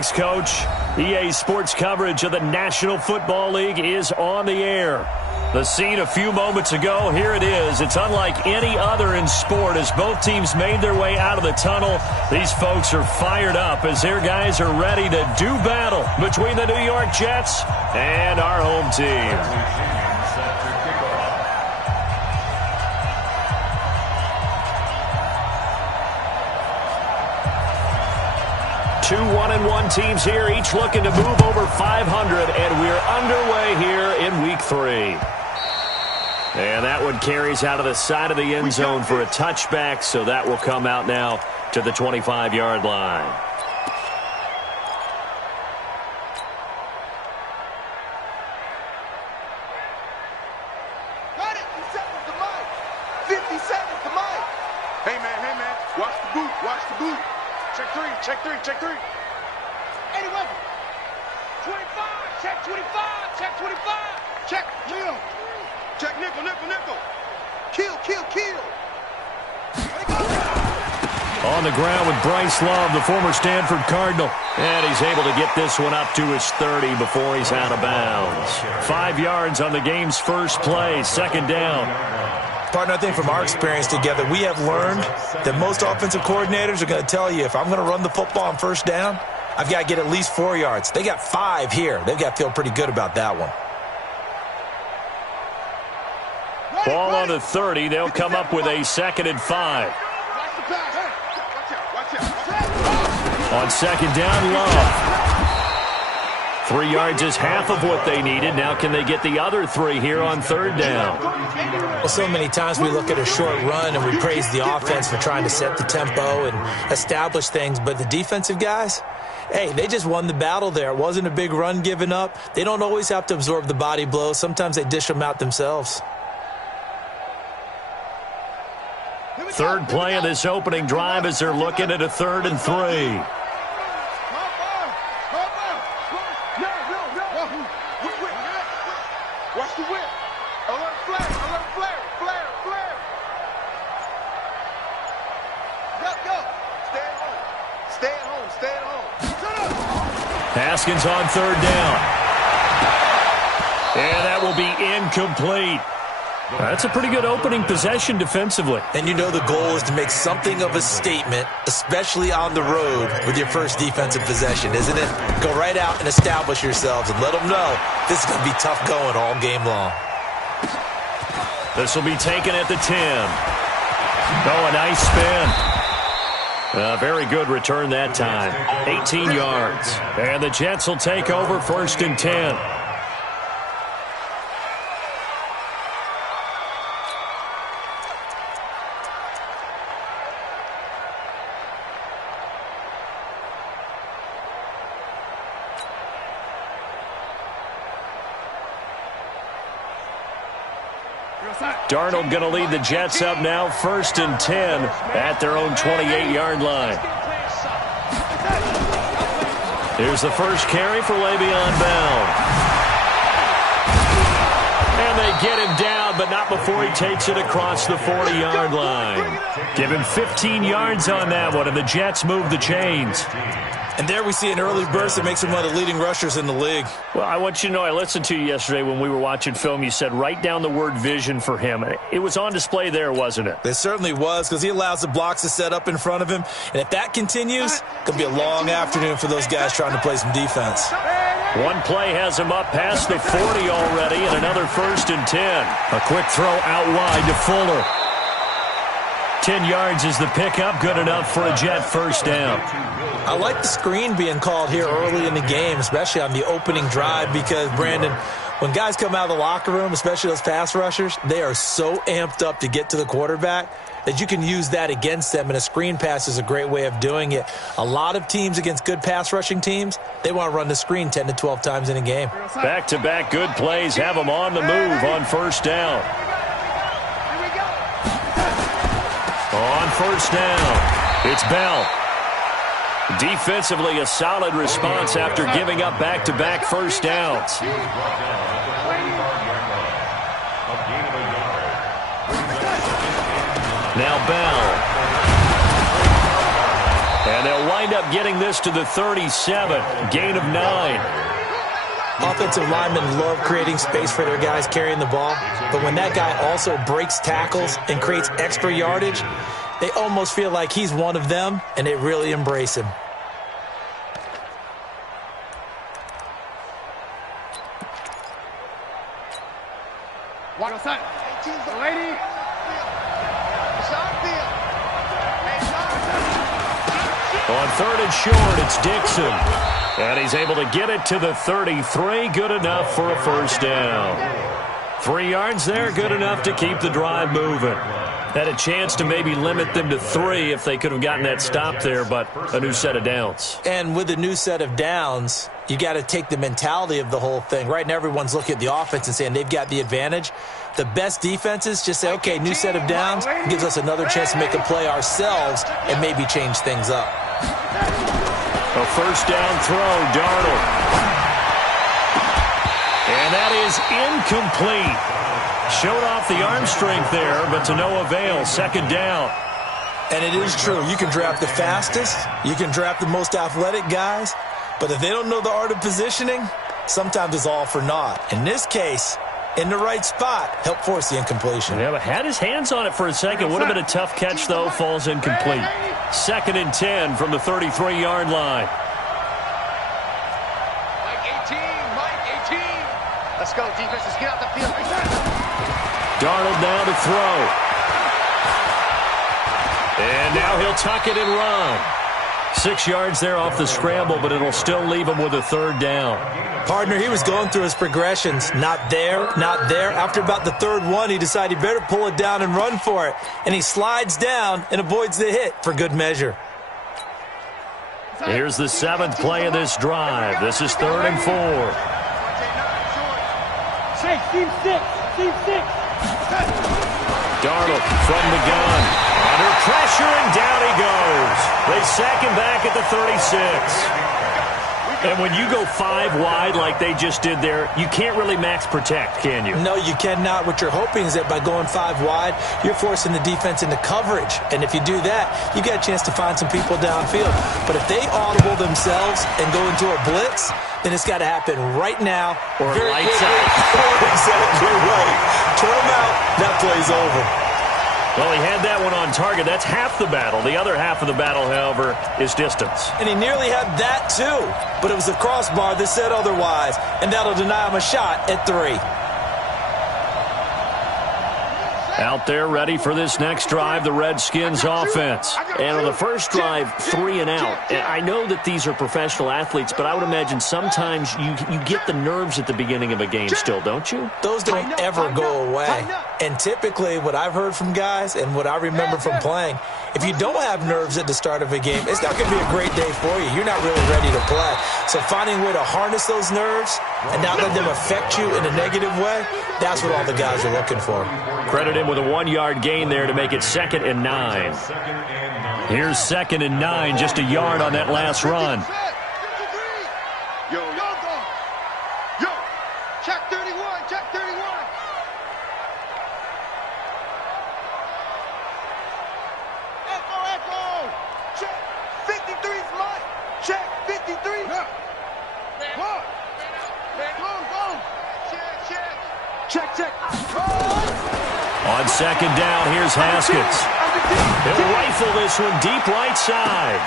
Thanks, Coach. EA Sports coverage of the National Football League is on the air. The scene a few moments ago, here it is. It's unlike any other in sport as both teams made their way out of the tunnel. These folks are fired up as their guys are ready to do battle between the New York Jets and our home team. 2 1-1 teams here, each looking to move over 500, and we're underway here in Week 3. And that one carries out of the side of the end zone for a touchback, so that will come out now to the 25-yard line. Got it! 50 seconds to Mike! 50 seconds to Mike! Hey, man, watch the boot, watch the boot. Check three. 80 weapon. 25, check 25. Check Leo. Check nickel. Kill. On the ground with Bryce Love, the former Stanford Cardinal. And he's able to get this one up to his 30 before he's out of bounds. 5 yards on the game's first play, second down. Partner, I think from our experience together, we have learned that most offensive coordinators are going to tell you, if I'm going to run the football on first down, I've got to get at least 4 yards. They got 5 here. They've got to feel pretty good about that one. Ball on the 30. They'll come up with a 2nd and 5. On second down, Love. 3 yards is half of what they needed. Now can they get the other 3 here on third down? Well, so many times we look at a short run and we praise the offense for trying to set the tempo and establish things. But the defensive guys, hey, they just won the battle there. It wasn't a big run given up. They don't always have to absorb the body blows. Sometimes they dish them out themselves. Third play of this opening drive as they're looking at a 3rd and 3. Watch the whip. Alert flare. Go. Stay at home. Haskins on third down. And that will be incomplete. That's a pretty good opening possession defensively. And you know the goal is to make something of a statement, especially on the road with your first defensive possession, isn't it? Go right out and establish yourselves and let them know this is going to be tough going all game long. This will be taken at the 10. Oh, a nice spin. Very good return that time. 18 yards. And the Jets will take over 1st and 10. Darnold going to lead the Jets up now, 1st and 10 at their own 28-yard line. Here's the first carry for Le'Veon Bell. And they get him down, but not before he takes it across the 40-yard line. Give him 15 yards on that one, and the Jets move the chains. And there we see an early burst that makes him one of the leading rushers in the league. Well, I want you to know, I listened to you yesterday when we were watching film. You said write down the word vision for him. It was on display there, wasn't it? It certainly was, because he allows the blocks to set up in front of him. And if that continues, it could be a long afternoon for those guys trying to play some defense. One play has him up past the 40 already, and another 1st and 10. A quick throw out wide to Fuller. 10 yards is the pickup, good enough for a Jet first down. I like the screen being called here early in the game, especially on the opening drive, because, Brandon, when guys come out of the locker room, especially those pass rushers, they are so amped up to get to the quarterback that you can use that against them, and a screen pass is a great way of doing it. A lot of teams against good pass rushing teams, they want to run the screen 10 to 12 times in a game. Back-to-back good plays have them on the move on first down. On first down, it's Bell. Defensively, a solid response after giving up back-to-back first downs. Now Bell. And they'll wind up getting this to the 37, gain of 9. Offensive linemen love creating space for their guys carrying the ball, but when that guy also breaks tackles and creates extra yardage, they almost feel like he's one of them, and they really embrace him. Watch outside. Lady. On 3rd and short, it's Dixon. And he's able to get it to the 33. Good enough for a first down. 3 yards there, good enough to keep the drive moving. Had a chance to maybe limit them to 3 if they could have gotten that stop there, but a new set of downs. And with a new set of downs, you got to take the mentality of the whole thing. Right now, everyone's looking at the offense and saying they've got the advantage. The best defenses just say, okay, new set of downs, gives us another chance to make a play ourselves and maybe change things up. A first down throw, Darnold. And that is incomplete. Showed off the arm strength there, but to no avail. Second down. And it is true. You can draft the fastest. You can draft the most athletic guys. But if they don't know the art of positioning, sometimes it's all for naught. In this case, in the right spot, help force the incompletion. Yeah, but had his hands on it for a second. Would have been a tough catch, though. Falls incomplete. 2nd and 10 from the 33-yard line. Mike 18. Let's go, defense. Let's get out the field. Darnold now to throw. And now he'll tuck it and run. 6 yards there off the scramble, but it'll still leave him with a 3rd down. Partner, he was going through his progressions. Not there, not there. After about the 3rd one, he decided he better pull it down and run for it. And he slides down and avoids the hit for good measure. Here's the 7th play of this drive. This is 3rd and 4. Team 6. Darnold from the gun. Under pressure, and down he goes. They sack him back at the 36. And when you go 5 wide like they just did there, you can't really max protect, can you? No, you cannot. What you're hoping is that by going 5 wide, you're forcing the defense into coverage. And if you do that, you got a chance to find some people downfield. But if they audible themselves and go into a blitz, then it's got to happen right now. Or lights out. Exactly right. Turn them out. That play's over. Well, he had that one on target. That's half the battle. The other half of the battle, however, is distance. And he nearly had that, too. But it was a crossbar that said otherwise. And that'll deny him a shot at 3. Out there ready for this next drive, the Redskins offense. And on the first drive, 3 and out. And I know that these are professional athletes, but I would imagine sometimes you get the nerves at the beginning of a game still, don't you? Those don't ever go away. And typically what I've heard from guys and what I remember from playing, if you don't have nerves at the start of a game, it's not going to be a great day for you. You're not really ready to play. So finding a way to harness those nerves and not let them affect you in a negative way, that's what all the guys are looking for. Credit him with a 1-yard gain there to make it 2nd and 9. Here's 2nd and 9, just a yard on that last run. Yo, check 31. Echo. Check 53's mine. Check 53. Check. On 2nd down, here's Haskins. He'll rifle this one deep right side.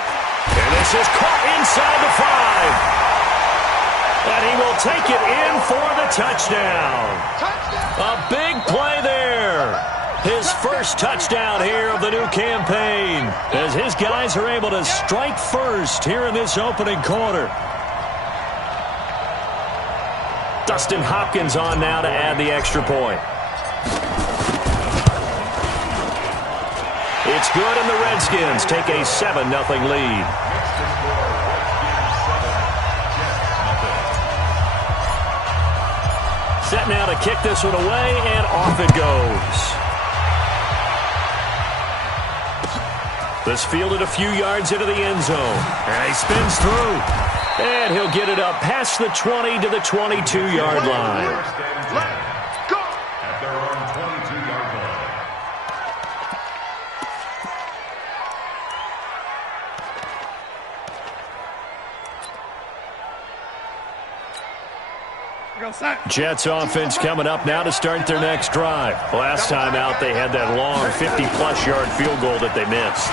And this is caught inside the 5. And he will take it in for the touchdown. A big play there. His first touchdown here of the new campaign, as his guys are able to strike first here in this opening quarter. Dustin Hopkins on now to add the extra point. It's good, and the Redskins take a 7-0 lead. Set now to kick this one away, and off it goes. This fielded a few yards into the end zone. And he spins through. And he'll get it up past the 20 to the 22-yard line. Let's go. At their own 22-yard line. Jets offense coming up now to start their next drive. Last time out, they had that long 50-plus yard field goal that they missed.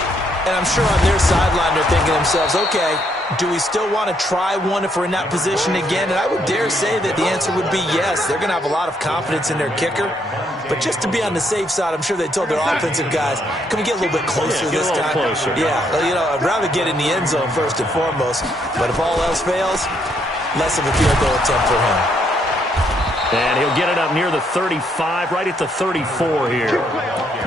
And I'm sure on their sideline they're thinking to themselves, okay, do we still want to try one if we're in that position again? And I would dare say that the answer would be yes. They're going to have a lot of confidence in their kicker. But just to be on the safe side, I'm sure they told their offensive guys, can we get a little bit closer this time? Closer. Yeah, you know, I'd rather get in the end zone first and foremost. But if all else fails, less of a field goal attempt for him. And he'll get it up near the 35, right at the 34 here.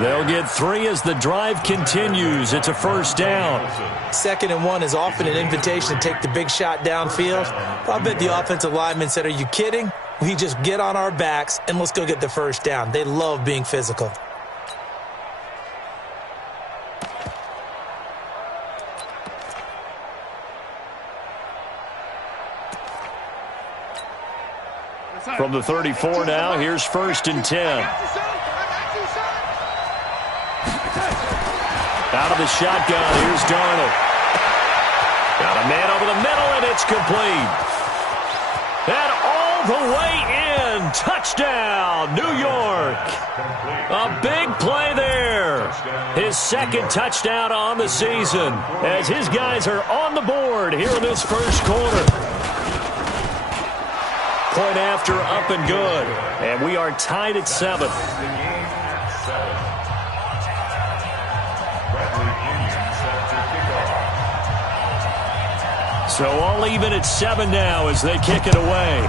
They'll get 3 as the drive continues. It's a first down. 2nd and 1 is often an invitation to take the big shot downfield. But I bet the offensive lineman said, are you kidding? We just get on our backs and let's go get the first down. They love being physical. From the 34 now, here's 1st and 10. Out of the shotgun, here's Darnold. Got a man over the middle, and it's complete. And all the way in. Touchdown, New York. A big play there. His 2nd touchdown on the season as his guys are on the board here in this first quarter. Point after, up and good. And we are tied at 7. So all even at 7 now as they kick it away.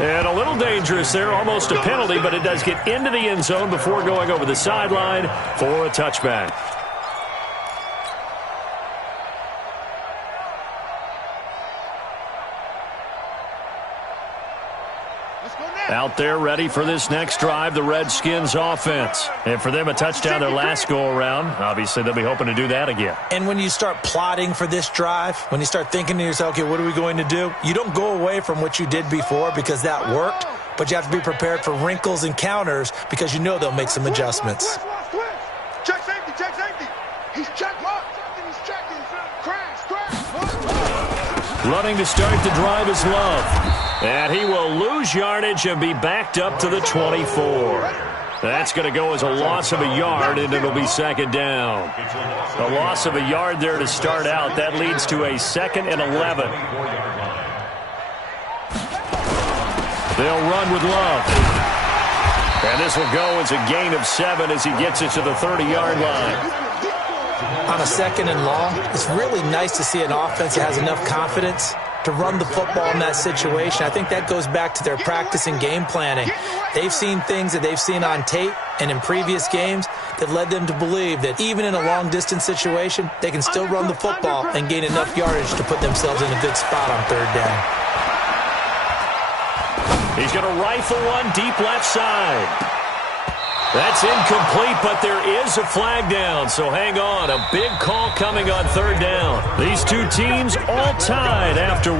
And a little dangerous there, almost a penalty, but it does get into the end zone before going over the sideline for a touchback. Out there ready for this next drive, the Redskins offense. And for them, a touchdown their last go-around. Obviously, they'll be hoping to do that again. And when you start plotting for this drive, when you start thinking to yourself, okay, what are we going to do? You don't go away from what you did before because that worked, but you have to be prepared for wrinkles and counters because you know they'll make some adjustments. Check safety, check safety. He's checked up. He's checking. Crash. Running to start the drive is Love. And he will lose yardage and be backed up to the 24. That's going to go as a loss of a yard, and it'll be 2nd down. A loss of a yard there to start out. That leads to a 2nd and 11. They'll run with Love. And this will go as a gain of 7 as he gets it to the 30-yard line. On a 2nd and long, it's really nice to see an offense that has enough confidence to run the football in that situation. I think that goes back to their practice and game planning. They've seen things that they've seen on tape and in previous games that led them to believe that even in a long-distance situation, they can still run the football and gain enough yardage to put themselves in a good spot on 3rd down. He's going to rifle one deep left side. That's incomplete, but there is a flag down, so hang on. A big call coming on 3rd down. These two teams all tied after 1.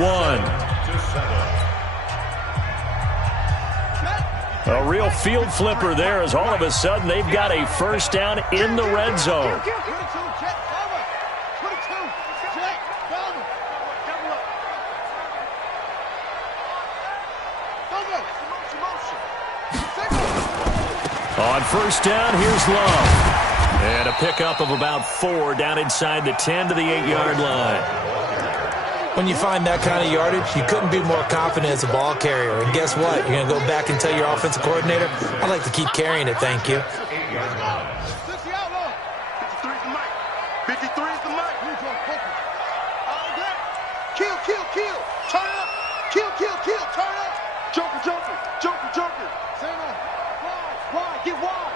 A real field flipper there as all of a sudden they've got a first down in the red zone. On 1st down, here's Love. And a pickup of about 4 down inside the 10 to the 8-yard line. When you find that kind of yardage, you couldn't be more confident as a ball carrier. And guess what? You're going to go back and tell your offensive coordinator, I'd like to keep carrying it, thank you. Kill. Turn up. Kill. Turn up. Joker. Wide. Get wide.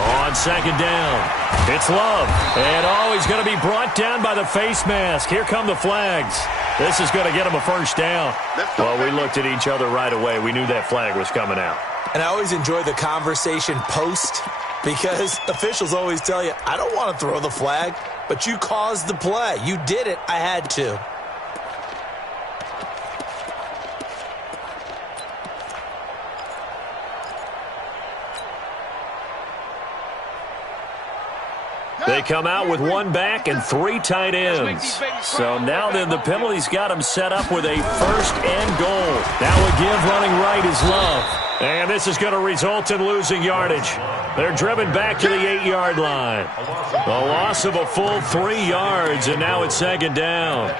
On 2nd down, it's Love. And he's going to be brought down by the face mask. Here come the flags. This is going to get him a first down. Well, we looked at each other right away. We knew that flag was coming out. And I always enjoy the conversation post because officials always tell you, I don't want to throw the flag, but you caused the play. You did it. I had to. They come out with one back and 3 tight ends. So now then the penalty's got them set up with a 1st and goal. Now a give running right is Love. And this is going to result in losing yardage. They're driven back to the 8-yard line. A loss of a full 3 yards, and now it's 2nd down.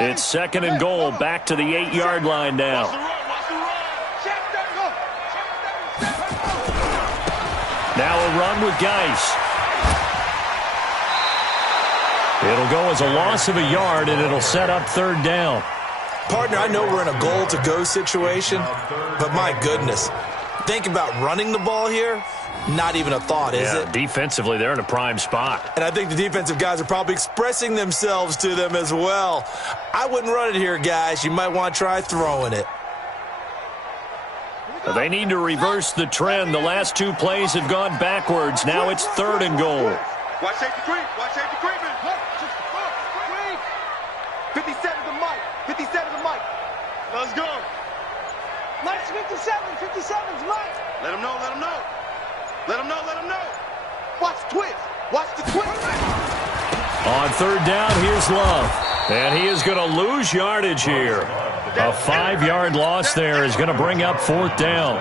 It's 2nd and goal, back to the 8-yard line now. Now a run with Geis. It'll go as a loss of a yard, and it'll set up 3rd down. Partner, I know we're in a goal-to-go situation, but my goodness, think about running the ball here. Not even a thought, is it? Defensively, they're in a prime spot. And I think the defensive guys are probably expressing themselves to them as well. I wouldn't run it here, guys. You might want to try throwing it. They need to reverse the trend. The last 2 plays have gone backwards. Now it's 3rd and goal. Watch safety creep. Watch safety creeping. 57 to Mike. 57 to Mike. Let's go. Mike's 57. 57's Mike. Let him know. Let him know. Let him know. Let him know. Watch the twist. Watch the twist. On 3rd down, here's Love. And he is going to lose yardage here. A 5-yard loss there is going to bring up 4th down.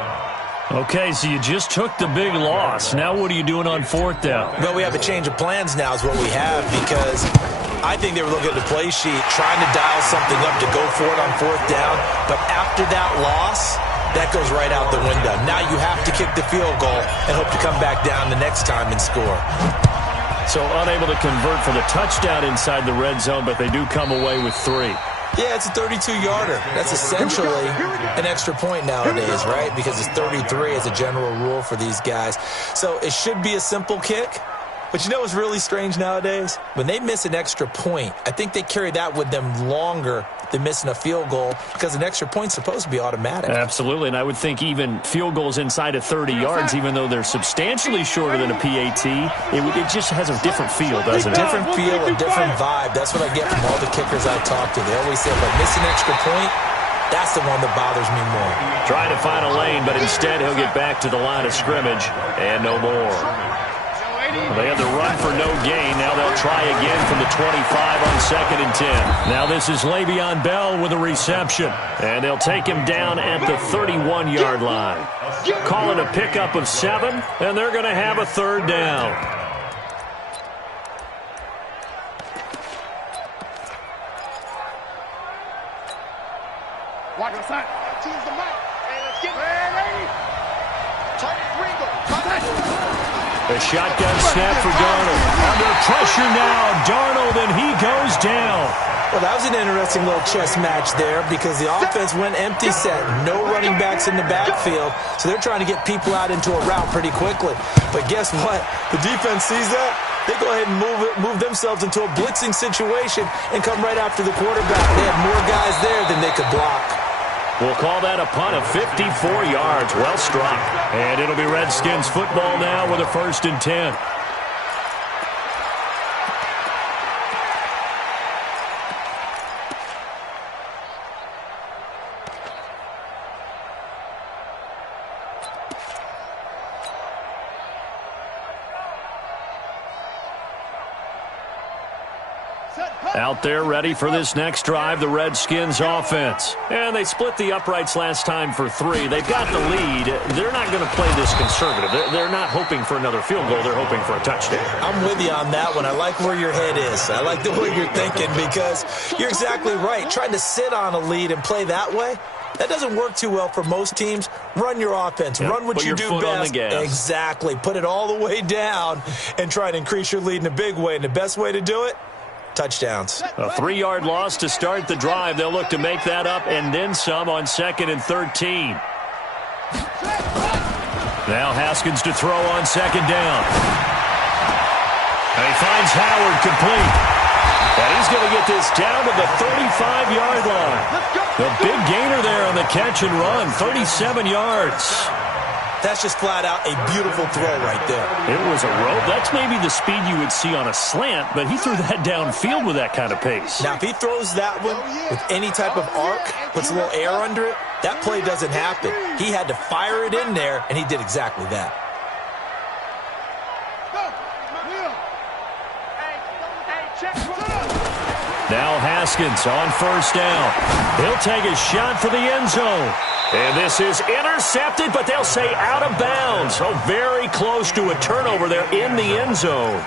Okay, so you just took the big loss. Now what are you doing on 4th down? Well, we have a change of plans now is what we have, because I think they were looking at the play sheet, trying to dial something up to go for it on 4th down. But after that loss, that goes right out the window. Now you have to kick the field goal and hope to come back down the next time and score. So unable to convert for the touchdown inside the red zone, but they do come away with 3. Yeah, it's a 32-yarder. That's essentially an extra point nowadays, right? Because it's 33 as a general rule for these guys. So it should be a simple kick. But you know what's really strange nowadays? When they miss an extra point, I think they carry that with them longer than missing a field goal, because an extra point's supposed to be automatic. Absolutely, and I would think even field goals inside of 30 yards, even though they're substantially shorter than a PAT, it just has a different feel, doesn't it? A different feel, a different vibe. That's what I get from all the kickers I talk to. They always say, if I miss an extra point, that's the one that bothers me more. Trying to find a lane, but instead he'll get back to the line of scrimmage, and no more. They had the run for no gain. Now they'll try again from the 25 on 2nd and 10. Now this is Le'Veon Bell with a reception. And they'll take him down at the 31-yard line. Call it a pickup of 7, and they're going to have a 3rd down. Watch the side. Teams the mic. And let's get ready. Tight as Ringo. A shotgun snap for Darnold. Under pressure now, Darnold, and he goes down. Well, that was an interesting little chess match there, because the offense went empty set. No running backs in the backfield, so they're trying to get people out into a route pretty quickly. But guess what? The defense sees that. They go ahead and move themselves into a blitzing situation and come right after the quarterback. They had more guys there than they could block. We'll call that a punt of 54 yards. Well struck. And it'll be Redskins football now with a 1st and 10. Out there ready for this next drive, the Redskins offense. And they split the uprights last time for 3. They've got the lead. They're not going to play this conservative. They're not hoping for another field goal. They're hoping for a touchdown. I'm with you on that one. I like where your head is. I like the way you're thinking, because you're exactly right. Trying to sit on a lead and play that way, that doesn't work too well for most teams. Run your offense. Yep. Run what you do best. Exactly. Put it all the way down and try to increase your lead in a big way. And the best way to do it, touchdowns. A 3-yard loss to start the drive. They'll look to make that up and then some on 2nd and 13. Now Haskins to throw on 2nd down. And he finds Howard complete. And he's going to get this down to the 35-yard line. The big gainer there on the catch and run, 37 yards. That's just flat out a beautiful throw right there. It was a rope. That's maybe the speed you would see on a slant, but he threw that downfield with that kind of pace. Now, if he throws that one with any type of arc, puts a little air under it, that play doesn't happen. He had to fire it in there, and he did exactly that. Now Haskins on first down. He'll take a shot for the end zone. And this is intercepted, but they'll say out of bounds. So very close to a turnover there in the end zone.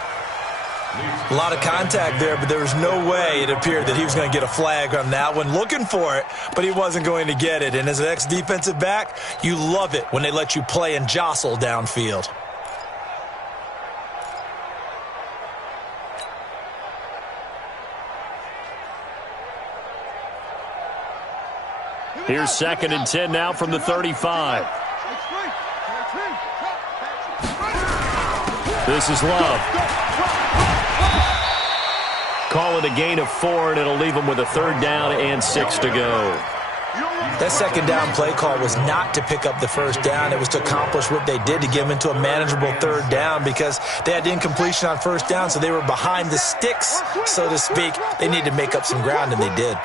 A lot of contact there, but there was no way it appeared that he was going to get a flag on that one. Looking for it, but he wasn't going to get it. And as an ex-defensive back, you love it when they let you play and jostle downfield. Here's 2nd and 10 now from the 35. This is Love. Call it a gain of 4, and it'll leave them with a 3rd down and 6 to go. That 2nd down play call was not to pick up the 1st down. It was to accomplish what they did to get them into a manageable 3rd down because they had incompletion on 1st down, so they were behind the sticks, so to speak. They needed to make up some ground, and they did.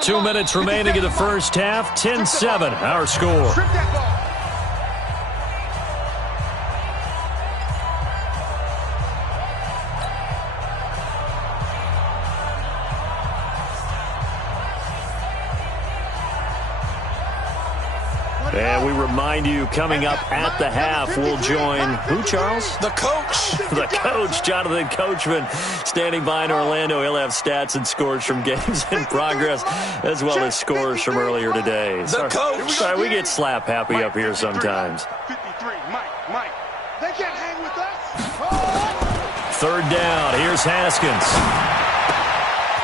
Two minutes remaining in the first half. 10-7, our score. And we remind you, coming up at the half, we'll join who, Charles? The coach. The coach, Jonathan Coachman, standing by in Orlando. He'll have stats and scores from games in progress, as well as scores from earlier today. The coach. Sorry, we get slap happy up here sometimes. 53, Mike. They can't hang with us. 3rd down. Here's Haskins.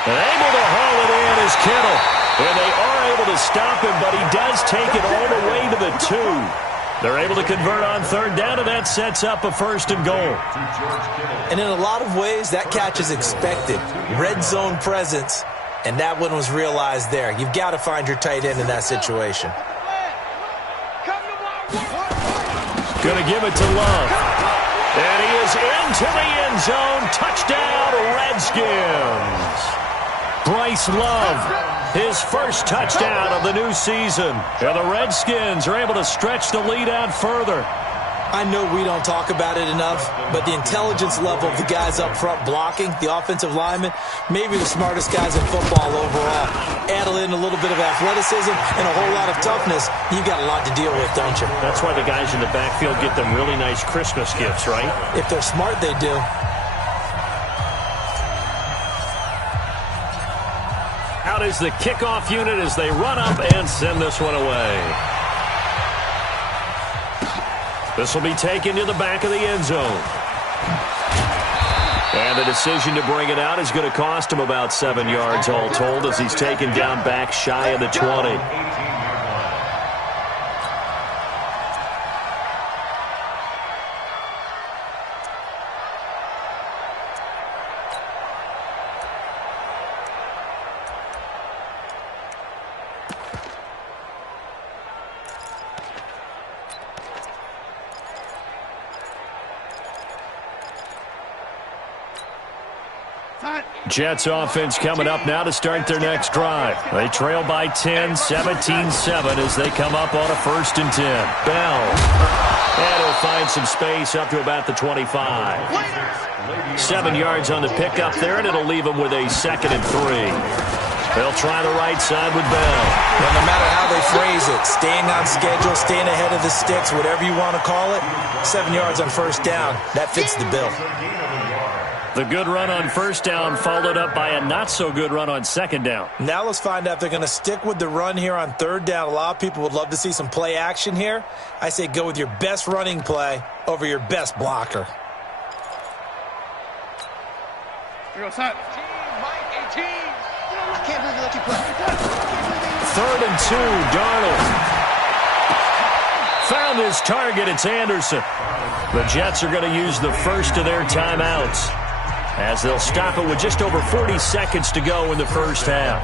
And able to haul it in is Kittle. And they are able to stop him, but he does take it all the way to the 2. They're able to convert on 3rd down, and that sets up a 1st and goal. And in a lot of ways, that catch is expected. Red zone presence, and that one was realized there. You've got to find your tight end in that situation. Going to give it to Love. And he is into the end zone. Touchdown, Redskins. Bryce Love, his first touchdown of the new season. And the Redskins are able to stretch the lead out further. I know we don't talk about it enough, but the intelligence level of the guys up front blocking, the offensive linemen, maybe the smartest guys in football overall. Add in a little bit of athleticism and a whole lot of toughness, you've got a lot to deal with, don't you? That's why the guys in the backfield get them really nice Christmas gifts, right? If they're smart, they do. Out is the kickoff unit as they run up and send this one away. This will be taken to the back of the end zone. And the decision to bring it out is going to cost him about 7 yards all told as he's taken down back shy of the 20. Jets offense coming up now to start their next drive. They trail by 10, 17-7 as they come up on a 1st and 10. Bell. And he'll find some space up to about the 25. 7 yards on the pickup there, and it'll leave him with a 2nd and 3. They'll try the right side with Bell. Well, no matter how they phrase it, staying on schedule, staying ahead of the sticks, whatever you want to call it, 7 yards on 1st down, that fits the bill. The good run on 1st down followed up by a not-so-good run on 2nd down. Now let's find out if they're going to stick with the run here on 3rd down. A lot of people would love to see some play action here. I say go with your best running play over your best blocker. Here goes Hunt. Mike, 18. I can't believe you let you play. 3rd and 2, Darnold. found his target. It's Anderson. The Jets are going to use the first of their timeouts as they'll stop it with just over 40 seconds to go in the first half.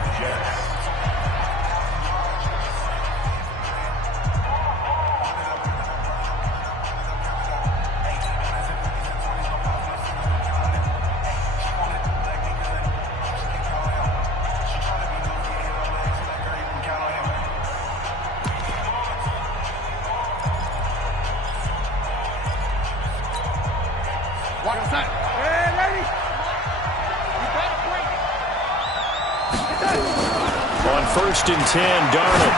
On 1st and 10, Darnold.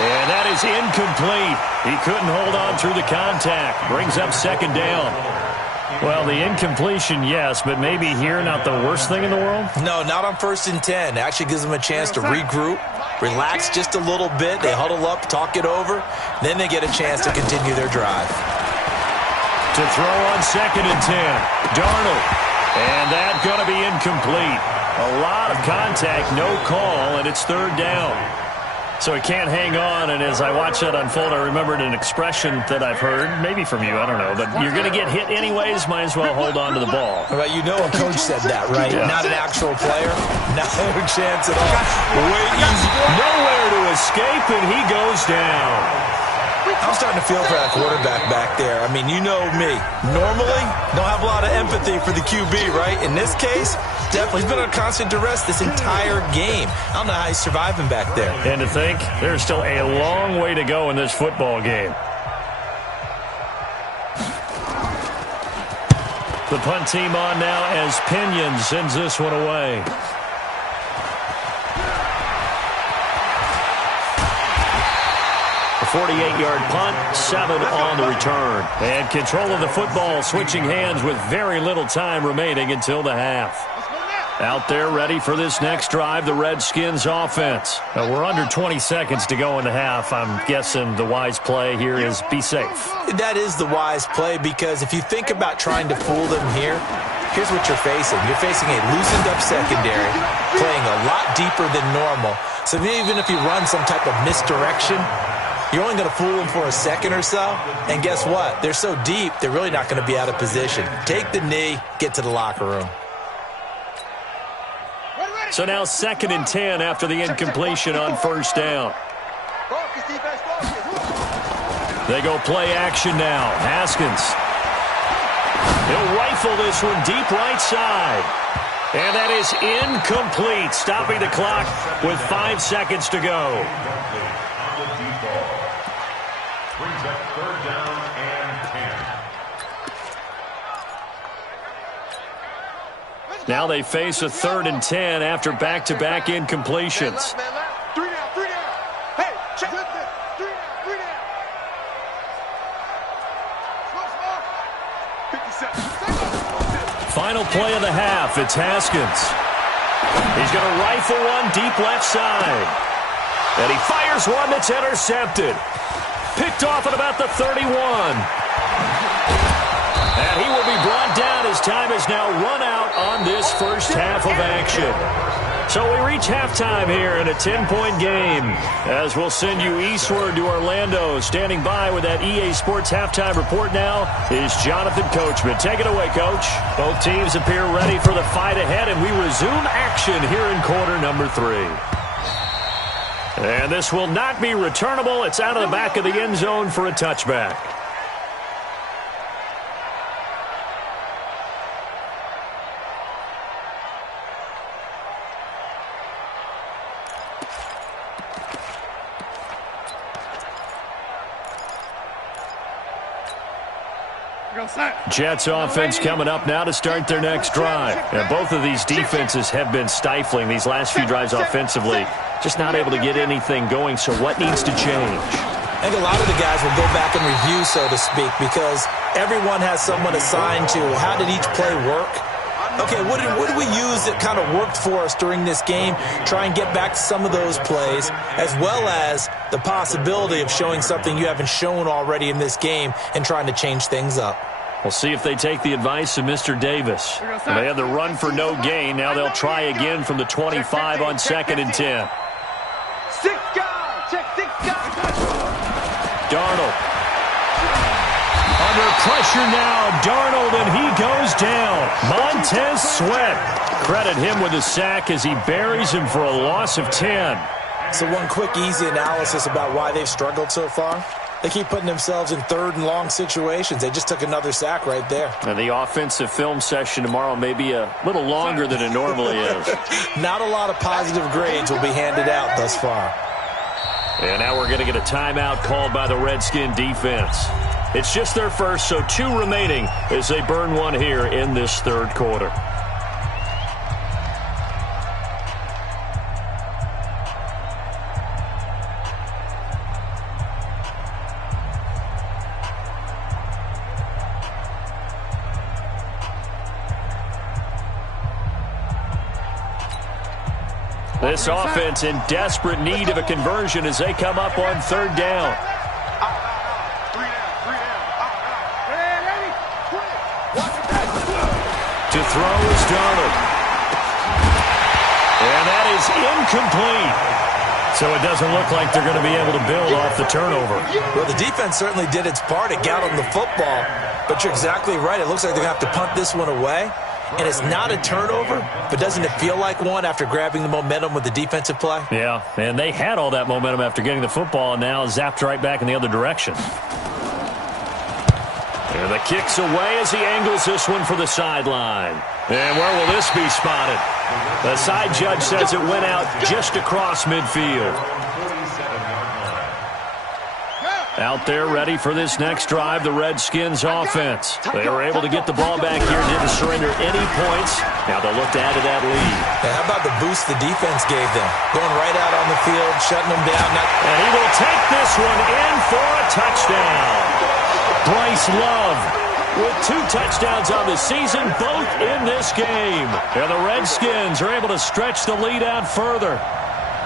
And that is incomplete. He couldn't hold on through the contact. Brings up 2nd down. Well, the incompletion, yes, but maybe here not the worst thing in the world? No, not on 1st and 10. Actually gives them a chance to regroup, relax just a little bit. They huddle up, talk it over. Then they get a chance to continue their drive. To throw on 2nd and 10. Darnold. And that's going to be incomplete. A lot of contact, no call, and it's 3rd down. So he can't hang on, and as I watch that unfold, I remembered an expression that I've heard, maybe from you, I don't know, but you're going to get hit anyways, might as well hold on to the ball. Well, you know a coach said that, right? Yeah. Not an actual player. No chance at all. Nowhere to escape, and he goes down. I'm starting to feel for that quarterback back there. I mean, you know me. Normally, don't have a lot of empathy for the QB, right? In this case, definitely, he's been under constant duress this entire game. I don't know how he's surviving back there. And to think, there's still a long way to go in this football game. The punt team on now as Pinion sends this one away. A 48-yard punt, 7 on the return. And control of the football switching hands with very little time remaining until the half. Out there ready for this next drive, the Redskins offense. We're under 20 seconds to go in the half. I'm guessing the wise play here is be safe. That is the wise play because if you think about trying to fool them here, here's what you're facing. You're facing a loosened up secondary, playing a lot deeper than normal. So even if you run some type of misdirection, you're only going to fool them for a second or so. And guess what? They're so deep, they're really not going to be out of position. Take the knee, get to the locker room. So now 2nd and 10 after the incompletion on 1st down. They go play action now. Haskins. He'll rifle this one deep right side. And that is incomplete, stopping the clock with 5 seconds to go. Brings up 3rd down and 10. Now they face a 3rd and 10 after back-to-back incompletions. 3 down, 3 down. Hey, check this. 3 down, 3 down. Small. 50 seconds. Final play of the half, it's Haskins. He's going to rifle one deep left side. And he fires one that's intercepted. Picked off at about the 31. And he will be brought down as time is now run out on this first half of action. So we reach halftime here in a 10-point game as we'll send you eastward to Orlando. Standing by with that EA Sports halftime report now is Jonathan Coachman. Take it away, Coach. Both teams appear ready for the fight ahead, and we resume action here in quarter number 3. And this will not be returnable. It's out of the back of the end zone for a touchback. Jets offense coming up now to start their next drive. And both of these defenses have been stifling these last few drives offensively. Just not able to get anything going, so what needs to change? I think a lot of the guys will go back and review, so to speak, because everyone has someone assigned to how did each play work. Okay, what did we use that kind of worked for us during this game? Try and get back to some of those plays, as well as the possibility of showing something you haven't shown already in this game and trying to change things up. We'll see if they take the advice of Mr. Davis. And they had the run for no gain. Now they'll try again from the 25 on 2nd and 10. 6 guys. Check 6 guys. Darnold. Under pressure now, Darnold, and he goes down. Montez Sweat. Credit him with a sack as he buries him for a loss of 10. So one quick, easy analysis about why they've struggled so far. They keep putting themselves in third and long situations. They just took another sack right there. And the offensive film session tomorrow may be a little longer than it normally is. Not a lot of positive grades will be handed out thus far. And now we're going to get a timeout called by the Redskin defense. It's just their first, so 2 remaining as they burn one here in this third quarter. This offense in desperate need of a conversion as they come up on third down. To throw is Darnold. And that is incomplete. So it doesn't look like they're going to be able to build off the turnover. Well, the defense certainly did its part. It got them the football. But you're exactly right. It looks like they're going to have to punt this one away. And it's not a turnover, but doesn't it feel like one after grabbing the momentum with the defensive play? Yeah, and they had all that momentum after getting the football and now zapped right back in the other direction. And the kick's away as he angles this one for the sideline. And where will this be spotted? The side judge says it went out just across midfield. Out there ready for this next drive, the Redskins offense. They were able to get the ball back here, didn't surrender any points. Now they'll look to add to that lead. Yeah, how about the boost the defense gave them? Going right out on the field, shutting them down. And he will take this one in for a touchdown. Bryce Love with 2 touchdowns on the season, both in this game. And the Redskins are able to stretch the lead out further.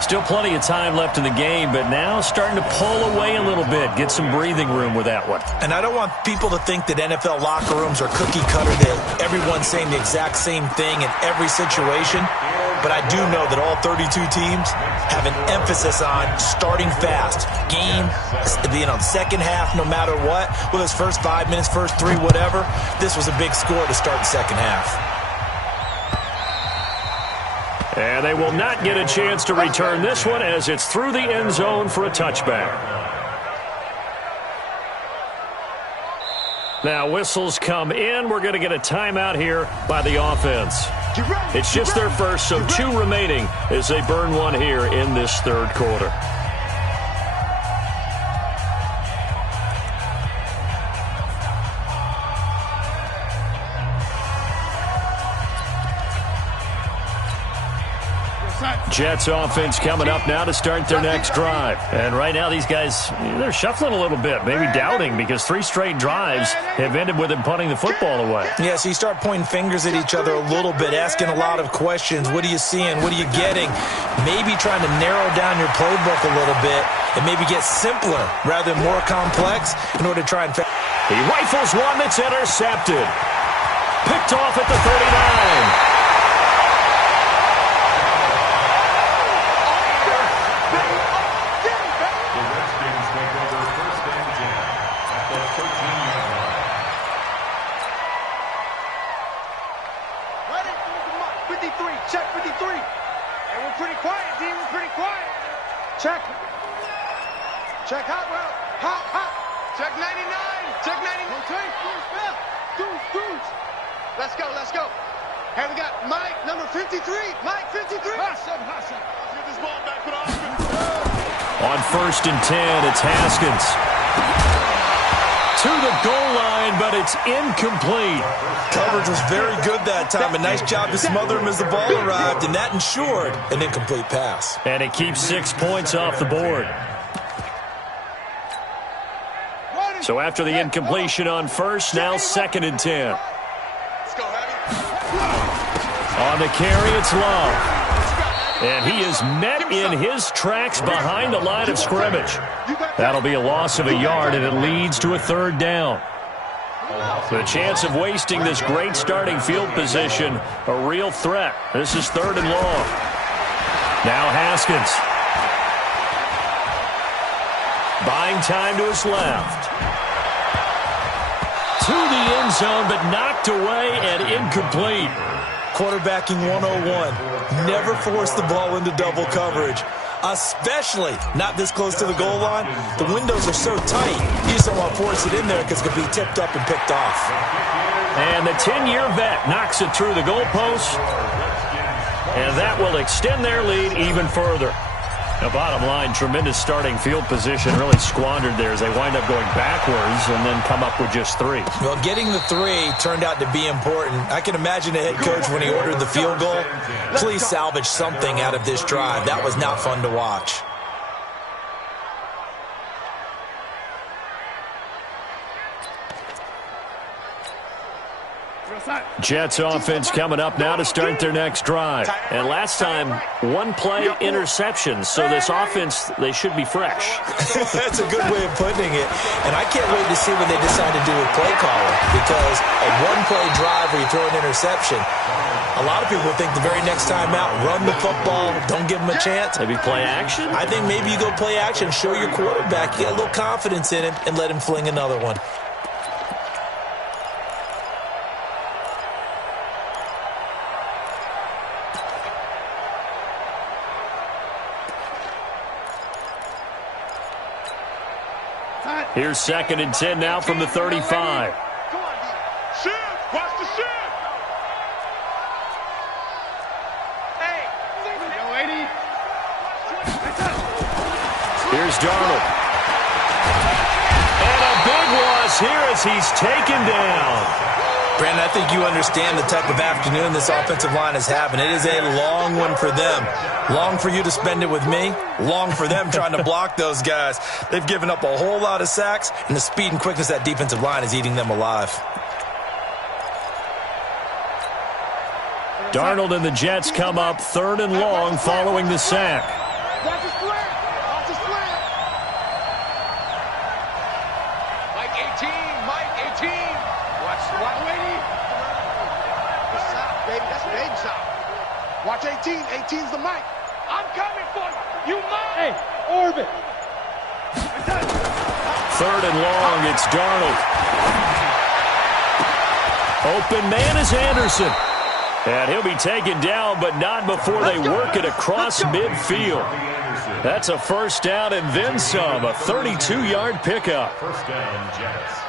Still plenty of time left in the game, but now starting to pull away a little bit, get some breathing room with that one. And I don't want people to think that NFL locker rooms are cookie cutter, that everyone's saying the exact same thing in every situation. But I do know that all 32 teams have an emphasis on starting fast. Game, second half, no matter what. Whether it's first 5 minutes, first 3, whatever. This was a big score to start the second half. And they will not get a chance to return this one as it's through the end zone for a touchback. Now whistles come in. We're going to get a timeout here by the offense. It's just their first, so 2 remaining as they burn one here in this third quarter. Jets offense coming up now to start their next drive. And right now these guys, they're shuffling a little bit, maybe doubting, because 3 straight drives have ended with them punting the football away. Yeah, so you start pointing fingers at each other a little bit, asking a lot of questions. What are you seeing? What are you getting? Maybe trying to narrow down your playbook a little bit and maybe get simpler rather than more complex in order to try and... He rifles one that's intercepted. Picked off at the 39. Check hot route. Hot. Check 99. Check 99. Deuce. Let's go. Hey, we got Mike, number 53. Mike, 53. Hassan. Let's get this ball back for the offense. On 1st and 10, it's Haskins. To the goal line, but it's incomplete. Coverage was very good that time. A nice job to smother him as the ball arrived, and that ensured an incomplete pass. And it keeps 6 points off the board. So after the incompletion on 1st, now 2nd and 10. On the carry, it's Love. And he is met in his tracks behind the line of scrimmage. That'll be a loss of a yard, and it leads to a 3rd down. The chance of wasting this great starting field position, a real threat. This is 3rd and long. Now Haskins. Buying time to his left. To the end zone, but knocked away and incomplete. Quarterbacking 101. Never force the ball into double coverage, especially not this close to the goal line. The windows are so tight, you just don't want to force it in there because it could be tipped up and picked off. And the 10-year vet knocks it through the goalpost, and that will extend their lead even further. The bottom line, tremendous starting field position, really squandered there as they wind up going backwards and then come up with just 3. Well, getting the 3 turned out to be important. I can imagine the head coach when he ordered the field goal. Please salvage something out of this drive. That was not fun to watch. Jets offense coming up now to start their next drive. And last time, 1-play interception. So this offense, they should be fresh. That's a good way of putting it. And I can't wait to see what they decide to do with play calling. Because a 1-play drive where you throw an interception, a lot of people think the very next time out, run the football, don't give them a chance. Maybe play action? I think maybe you go play action, show your quarterback, you got a little confidence in him, and let him fling another one. Here's 2nd and 10 now from the 35. Come on, shift. Watch the shift. Hey. Yo, 80. Here's Darnold. And a big loss here as he's taken down. Brandon, I think you understand the type of afternoon this offensive line is having. It is a long one for them. Long for you to spend it with me. Long for them trying to block those guys. They've given up a whole lot of sacks, and the speed and quickness of that defensive line is eating them alive. Darnold and the Jets come up 3rd and long following the sack. Watch the slant. Watch the slant. Mike 18. Mike 18. Watch the watch. That's sound, baby. That's baby sound. Watch 18. 18's the mic. I'm coming for you. You might. Hey, orbit. 3rd and long, it's Darnold. Open man is Anderson. And he'll be taken down, but not before they work it across midfield. That's a 1st down and then some, a 32-yard pickup. 1st down, Jets.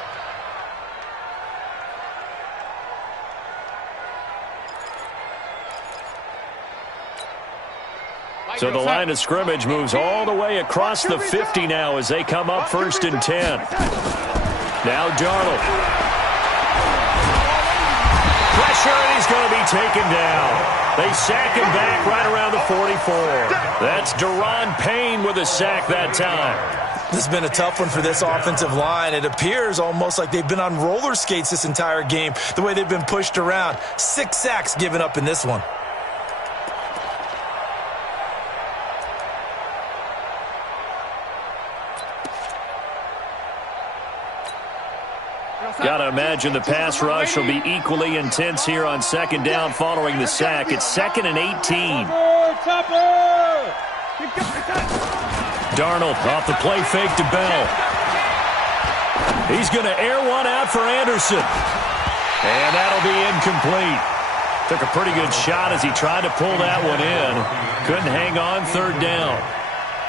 So the line of scrimmage moves all the way across the 50 now as they come up 1st and 10. Now Darnold. Pressure, and he's going to be taken down. They sack him back right around the 44. That's Deron Payne with a sack that time. This has been a tough one for this offensive line. It appears almost like they've been on roller skates this entire game, the way they've been pushed around. 6 sacks given up in this one. Got to imagine the pass rush will be equally intense here on 2nd down following the sack. It's 2nd and 18. Darnold off the play fake to Bell. He's going to air one out for Anderson. And that'll be incomplete. Took a pretty good shot as he tried to pull that one in. Couldn't hang on 3rd down.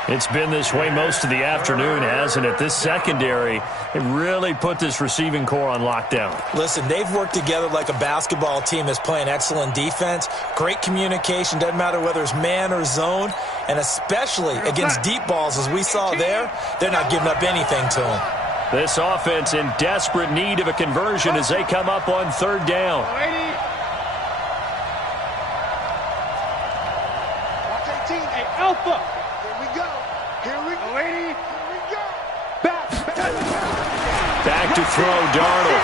It's been this way most of the afternoon, hasn't it? This secondary, it really put this receiving core on lockdown. Listen, they've worked together like a basketball team that's playing excellent defense. Great communication, doesn't matter whether it's man or zone. And especially against deep balls, as we saw there, they're not giving up anything to them. This offense in desperate need of a conversion as they come up on 3rd down. Watch 18. Hey, Alpha. Back to throw, Darnold.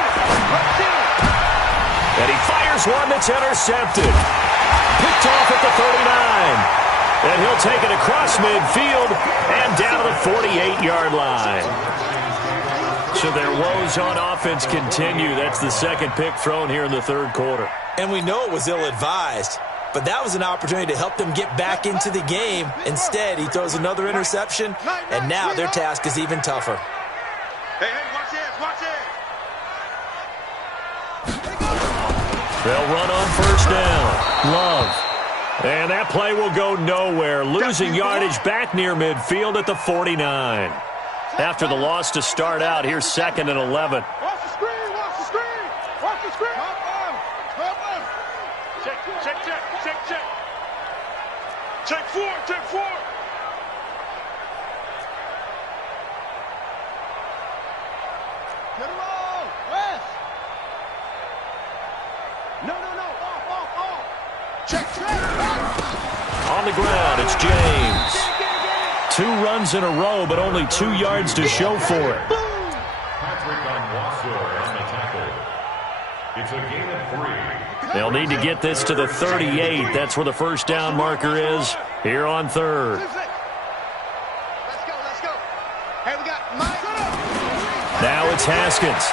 And he fires one that's intercepted. Picked off at the 39. And he'll take it across midfield and down to the 48-yard line. So their woes on offense continue. That's the 2nd pick thrown here in the 3rd quarter. And we know it was ill-advised. but that was an opportunity to help them get back into the game. Instead, he throws another interception, and now their task is even tougher. Hey, watch this, watch this. They'll run on first down. Love. And that play will go nowhere, losing yardage back near midfield at the 49. After the loss to start out, here's 2nd and 11. Watch the screen, watch the screen. Watch the screen. Check. Check 4, check 4. Get him on. West. No. Off. Check. On the ground, it's James. 2 runs in a row, but only 2 yards to show for it. Patrick on the tackle. It's a gain of 3. They'll need to get this to the 38. That's where the first down marker is here on 3rd. Let's go. Hey, we got Mike. Now it's Haskins.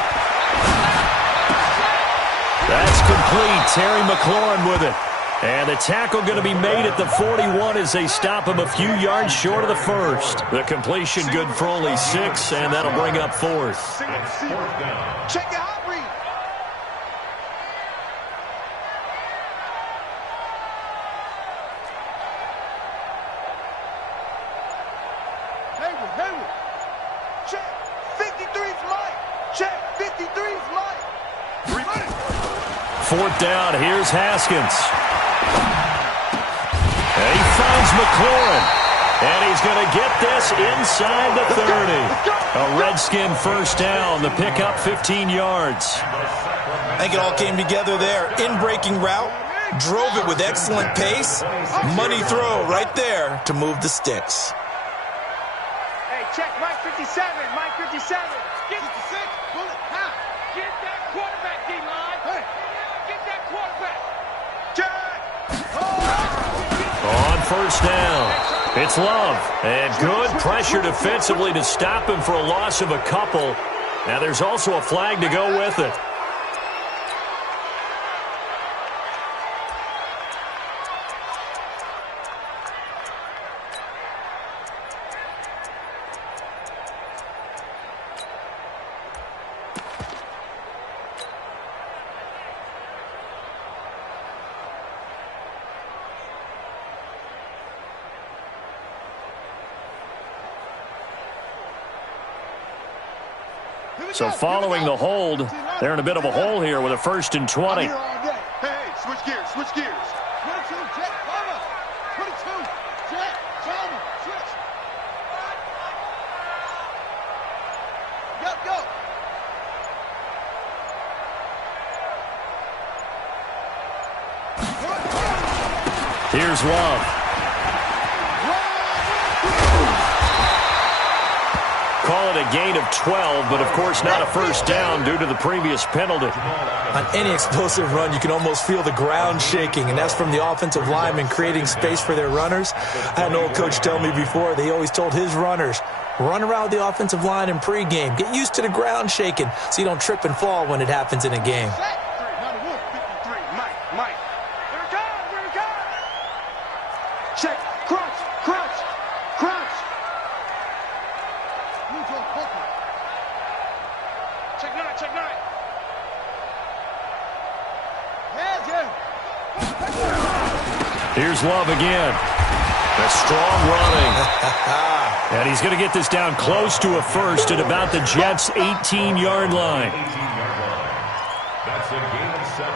That's complete. Terry McLaurin with it. And the tackle going to be made at the 41 as they stop him a few yards short of the first. The completion good for only 6, and that'll bring up 4th. Check your hot read. Hayward. Check. 53's Mike. Check. 53's Mike. 4th down. Here's Haskins. And he finds McLaurin. And he's going to get this inside the 30. A Redskin first down. The pickup 15 yards. I think it all came together there. In-breaking route. Drove it with excellent pace. Money throw right there to move the sticks. Hey, check Mike 57. Mike 57. Get 56. Bullet. Huh? Get that quarterback, D-line. Hey. Get that quarterback. Check. On first down, it's Love. And good pressure defensively to stop him for a loss of a couple. Now there's also a flag to go with it. So following the hold, they're in a bit of a hole here with a 1st and 20. Hey, switch gears. 22, check, cover. 22, check, cover, switch. Go. Here's Love. Call it a gain of 12, but of course not a first down due to the previous penalty. On any explosive run, you can almost feel the ground shaking, and that's from the offensive linemen creating space for their runners. I had an old coach tell me before, they always told his runners, run around the offensive line in pregame. Get used to the ground shaking so you don't trip and fall when it happens in a game. 53, Mike. Here it comes. Check. Crunch. Check 9. Here's Love again. A strong running. And he's going to get this down close to a first at about the Jets' 18-yard line. That's a gain of 7.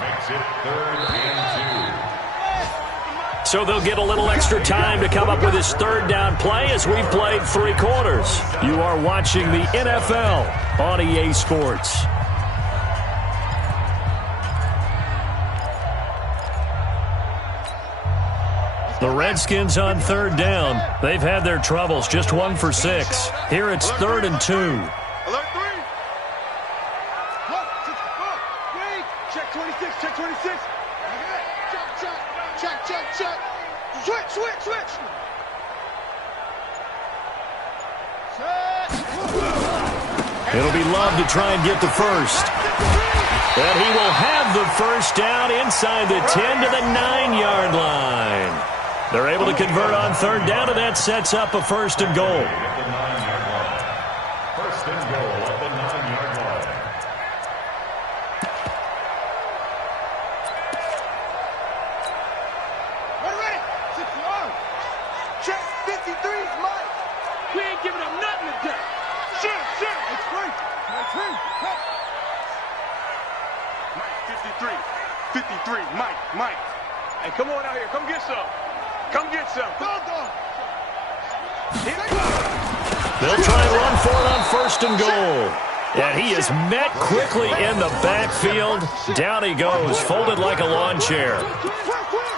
Makes it 3rd and 2. So they'll get a little extra time to come up with his 3rd down play as we've played 3 quarters. You are watching the NFL on EA Sports. The Redskins on 3rd down. They've had their troubles, just 1 for 6. Here it's 3rd and 2. Alert 3. Check 26, check 26. Check. Switch. It'll be Love to try and get the first. And he will have the first down inside the 10 to the 9-yard line. They're able to convert on third down, and that sets up a first and goal. First and goal at the 9-yard line. Ready? 60 yards. Check 53's Mike. We ain't giving up nothing today. Shit. It's great. Mike, 53, Mike. Hey, come on out here. Come get some. They'll try and run for it on first and goal. And he is met quickly in the backfield. Down he goes, folded like a lawn chair.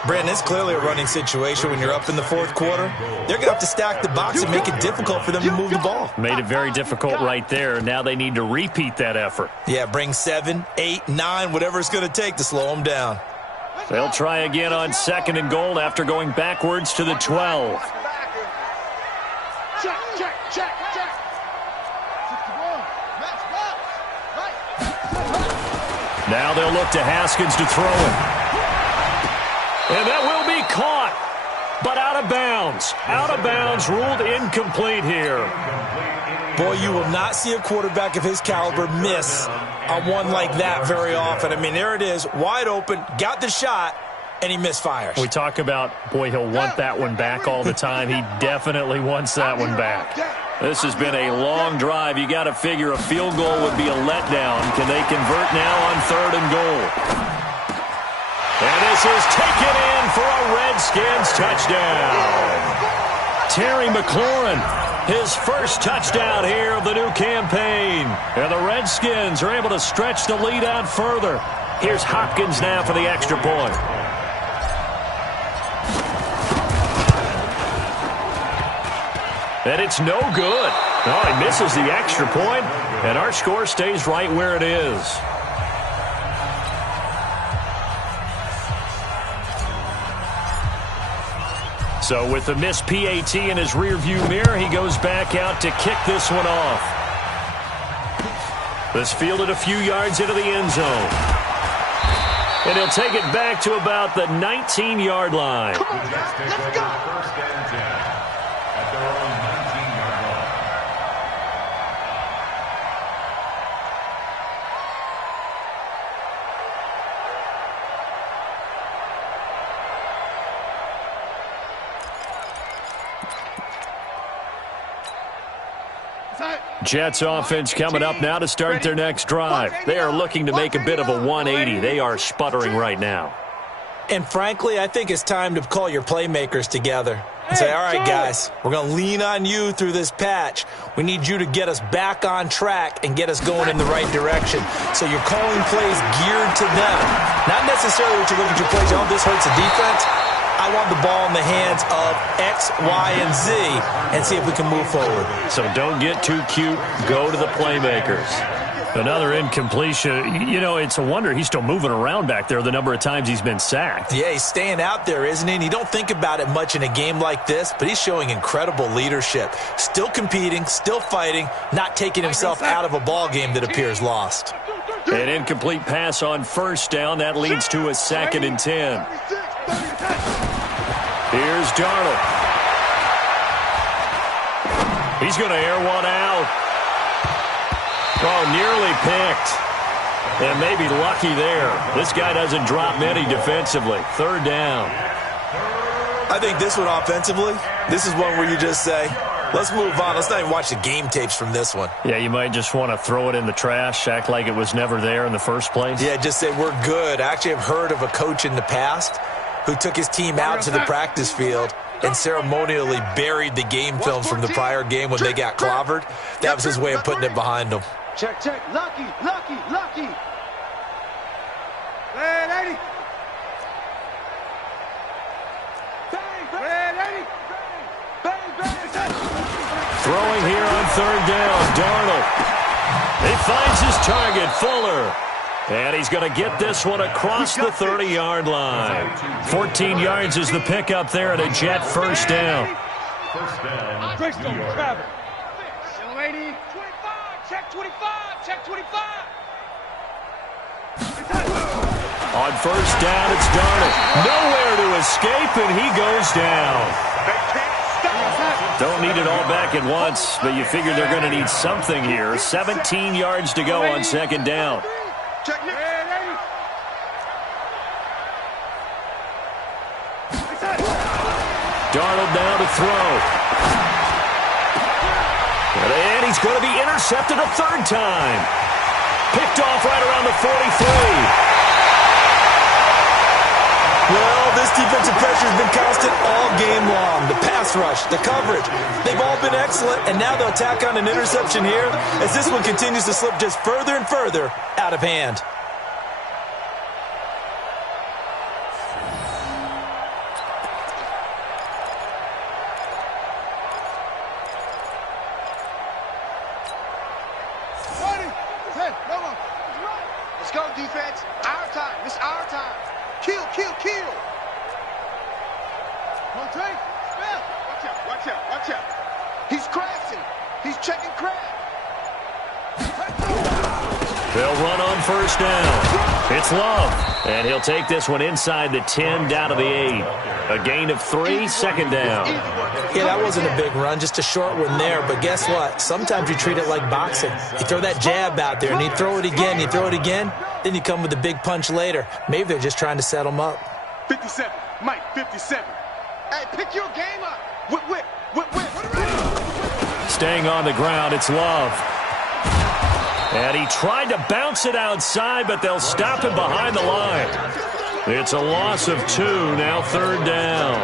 Brandon, it's clearly a running situation when you're up in the fourth quarter. They're going to have to stack the box and make it difficult for them to move the ball. Made it very difficult right there. Now they need to repeat that effort. Yeah, bring 7, 8, 9, whatever it's going to take to slow them down. They'll try again on second and goal after going backwards to the 12. Check. 61. Now they'll look to Haskins to throw it. And that will be caught, but out of bounds. Out of bounds, ruled incomplete here. Boy, you will not see a quarterback of his caliber miss on one like that very often. I mean, there it is, wide open, got the shot, and he misfires. We talk about, boy, he'll want that one back all the time. He definitely wants that one back. This has been a long drive. You got to figure a field goal would be a letdown. Can they convert now on third and goal? And this is taken in for a Redskins touchdown. Terry McLaurin, his first touchdown here of the new campaign. And the Redskins are able to stretch the lead out further. Here's Hopkins now for the extra point. And it's no good. Oh, he misses the extra point, and our score stays right where it is. So with the missed PAT in his rearview mirror, he goes back out to kick this one off. This fielded a few yards into the end zone. And he'll take it back to about the 19-yard line. Come on, let's go. First and 10 at their own 19-yard line. Jets offense coming up now to start their next drive. They are looking to make a bit of a 180. They are sputtering right now. And frankly, I think it's time to call your playmakers together and say, all right, guys, we're going to lean on you through this patch. We need you to get us back on track and get us going in the right direction. So you're calling plays geared to them. Not necessarily what you look at your plays, oh, this hurts the defense. I want the ball in the hands of X, Y, and Z and see if we can move forward. So don't get too cute. Go to the playmakers. Another incompletion. You know, it's a wonder he's still moving around back there the number of times he's been sacked. Yeah, he's staying out there, isn't he? And you don't think about it much in a game like this, but he's showing incredible leadership. Still competing, still fighting, not taking himself out of a ball game that appears lost. An incomplete pass on first down. That leads to a 2nd and 10. Here's Darnold. He's going to air one out. Oh, nearly picked. And maybe lucky there. This guy doesn't drop many defensively. 3rd down. I think this one offensively, this is one where you just say, let's move on. Let's not even watch the game tapes from this one. Yeah, you might just want to throw it in the trash, act like it was never there in the first place. Yeah, just say we're good. I actually have heard of a coach in the past who took his team out to the practice field and ceremonially buried the game films from the prior game when they got clobbered. That was his way of putting it behind them. Check. Lucky. Red 80. Red 80. Throwing here on 3rd down, Darnold. He finds his target, Fuller. And he's going to get this one across the 30-yard line. 14 yards is the pickup there at a Jet first down. First down. Greystone, New York. travel. Young lady. 25, check 25, check 25. On first down, it's Darnold. Nowhere to escape, and he goes down. Don't need it all back at once, but you figure they're going to need something here. 17 yards to go on second down. Darnold now to throw. And he's going to be intercepted a third time. Picked off right around the 43. Well, this defensive pressure has been constant all game long. The pass rush, the coverage, they've all been excellent, and now they'll tack on an interception here as this one continues to slip just further and further out of hand. Let's go, defense. Our time. It's our time. Kill, kill, kill. One take. Watch out, watch out, watch out. He's crashing. He's checking crash. They'll run on first down. It's Love. And he'll take this one inside the 10 down to the 8. A gain of 3, second down. Yeah, that wasn't a big run, just a short one there. But guess what? Sometimes you treat it like boxing. You throw that jab out there, and you throw it again, you throw it again, then you come with a big punch later. Maybe they're just trying to set them up. 57. Mike, 57. Hey, pick your game up. Whip, whip, whip, whip. Staying on the ground, it's Love. And he tried to bounce it outside, but they'll stop him behind the line. It's a loss of 2, now third down.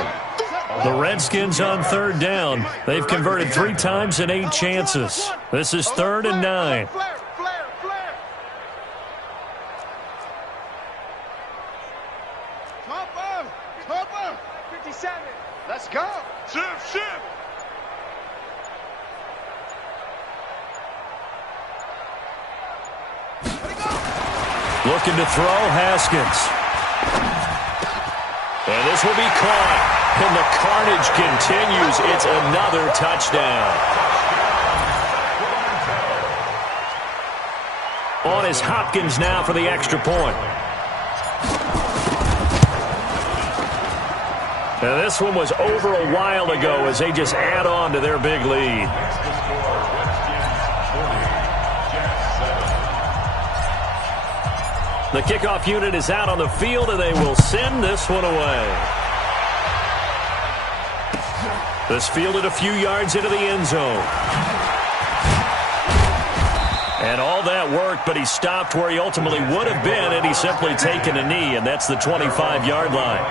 The Redskins on third down. They've converted 3 times in 8 chances. This is 3rd and 9. Flare. 57. Let's go. Shift. Looking to throw, Haskins. And this will be caught. And the carnage continues. It's another touchdown. On is Hopkins now for the extra point. Now this one was over a while ago as they just add on to their big lead. The kickoff unit is out on the field, and they will send this one away. This fielded a few yards into the end zone. And all that worked, but he stopped where he ultimately would have been, and he's simply taken a knee, and that's the 25-yard line.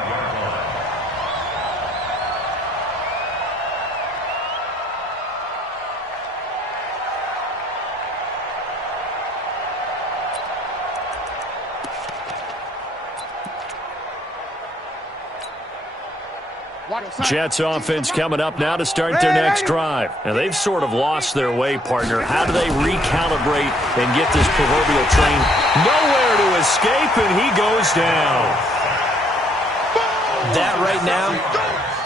Jets offense coming up now to start their next drive. And they've sort of lost their way, partner. How do they recalibrate and get this proverbial train nowhere to escape, and he goes down. That right now,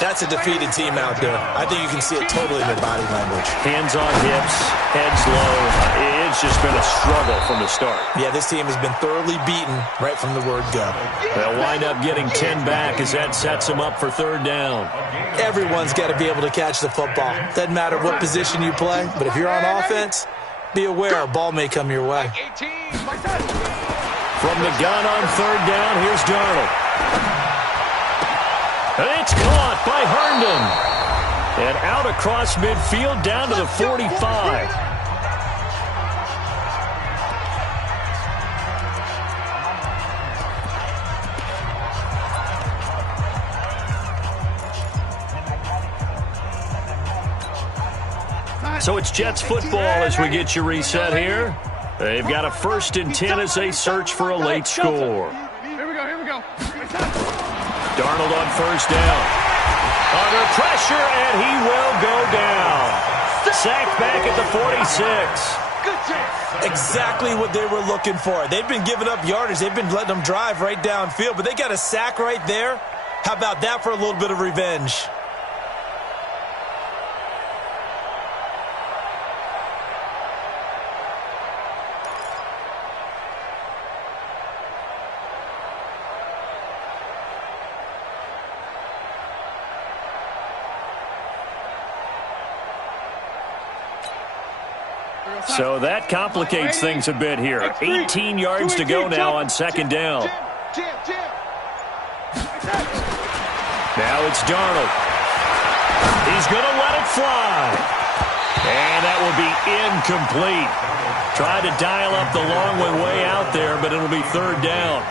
that's a defeated team out there. I think you can see it totally in their body language. Hands on hips, heads low. It's just been a struggle from the start. Yeah, this team has been thoroughly beaten right from the word go. They'll wind up getting 10 back as that sets them up for third down. Everyone's got to be able to catch the football. Doesn't matter what position you play, but if you're on offense, be aware a ball may come your way. From the gun on third down, here's Darnold. It's caught by Herndon. And out across midfield down to the 45. So it's Jets football as we get you reset here. They've got a 1st and 10 as they search for a late score. Here we go. Darnold on first down. Under pressure, and he will go down. Sacked back at the 46. Exactly what they were looking for. They've been giving up yardage. They've been letting them drive right downfield, but they got a sack right there. How about that for a little bit of revenge? So that complicates things a bit here. 18 yards to go now on second down. Now it's Darnold. He's going to let it fly. And that will be incomplete. Tried to dial up the long way out there, but it'll be third down.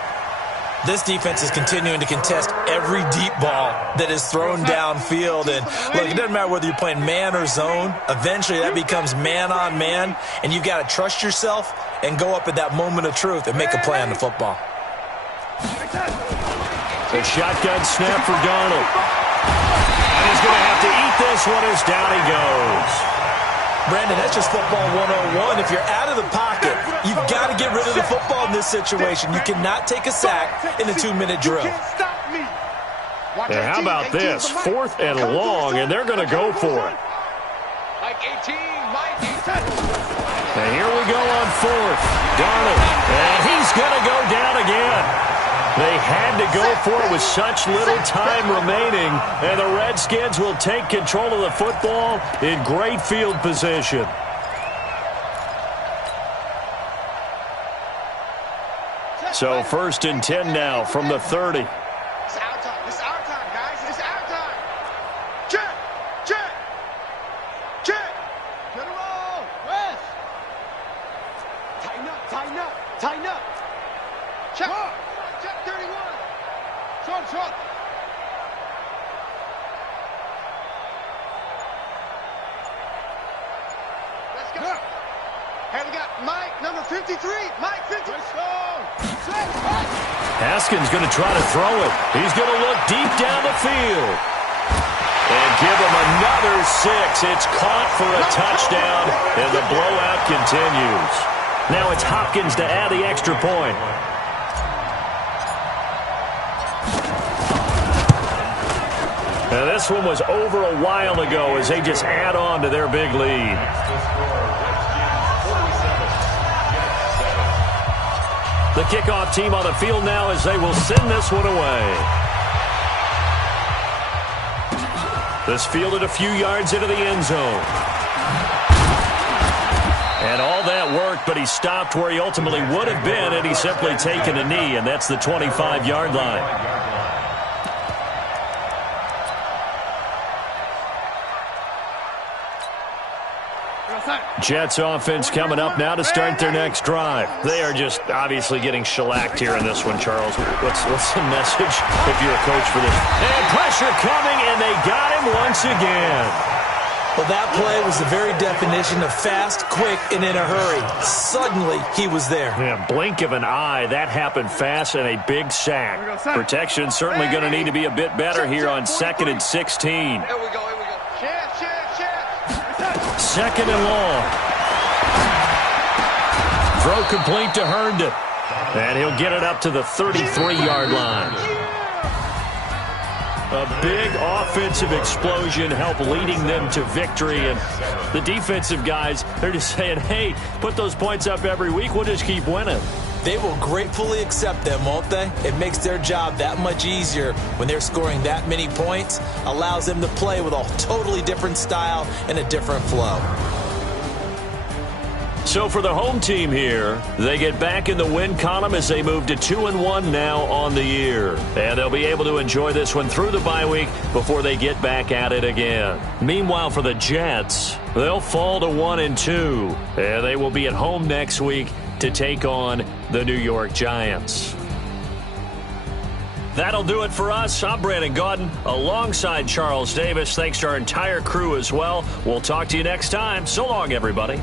This defense is continuing to contest every deep ball that is thrown downfield. And look, it doesn't matter whether you're playing man or zone. Eventually, that becomes man on man. And you've got to trust yourself and go up at that moment of truth and make a play on the football. The shotgun snap for Darnold. And he's going to have to eat this one as down he goes. Brandon, that's just football 101. If you're out of the pocket, you've got to get rid of the football in this situation. You cannot take a sack in a 2-minute drill. And how about this? 4th and long, and they're going to go for it. And here we go on 4th. Darnold, and he's going to go down again. They had to go for it with such little time remaining, and the Redskins will take control of the football in great field position. So 1st and 10 now from the 30. It's our time. It's our time, guys. It's our time. Check. Check. Check. Get a roll. Rest. Tighten up. Tighten up. Tighten up. Check. Whoa. Check 31. Short. Let's go. Hey, we got Mike, number 53. Mike, 50. Let's go. Haskins going to try to throw it. He's going to look deep down the field. And give him another 6. It's caught for a touchdown, and the blowout continues. Now it's Hopkins to add the extra point. Now this one was over a while ago as they just add on to their big lead. The kickoff team on the field now as they will send this one away. This fielded a few yards into the end zone. And all that worked, but he stopped where he ultimately would have been had he simply taken a knee, and that's the 25-yard line. Jets offense coming up now to start their next drive. They are just obviously getting shellacked here in this one, Charles. What's the message if you're a coach for this? And pressure coming, and they got him once again. Well, that play was the very definition of fast, quick, and in a hurry. Suddenly, he was there. Yeah, blink of an eye. That happened fast and a big sack. Protection certainly going to need to be a bit better here on 2nd and 16. Here we go. Check. 2nd and long. Throw complete to Herndon. And he'll get it up to the 33-yard line. A big offensive explosion helped leading them to victory. And the defensive guys, they're just saying, hey, put those points up every week. We'll just keep winning. They will gratefully accept them, won't they? It makes their job that much easier when they're scoring that many points. Allows them to play with a totally different style and a different flow. So for the home team here, they get back in the win column as they move to 2-1 now on the year. And they'll be able to enjoy this one through the bye week before they get back at it again. Meanwhile, for the Jets, they'll fall to 1-2. And they will be at home next week to take on the New York Giants. That'll do it for us. I'm Brandon Gaudin alongside Charles Davis. Thanks to our entire crew as well. We'll talk to you next time. So long, everybody.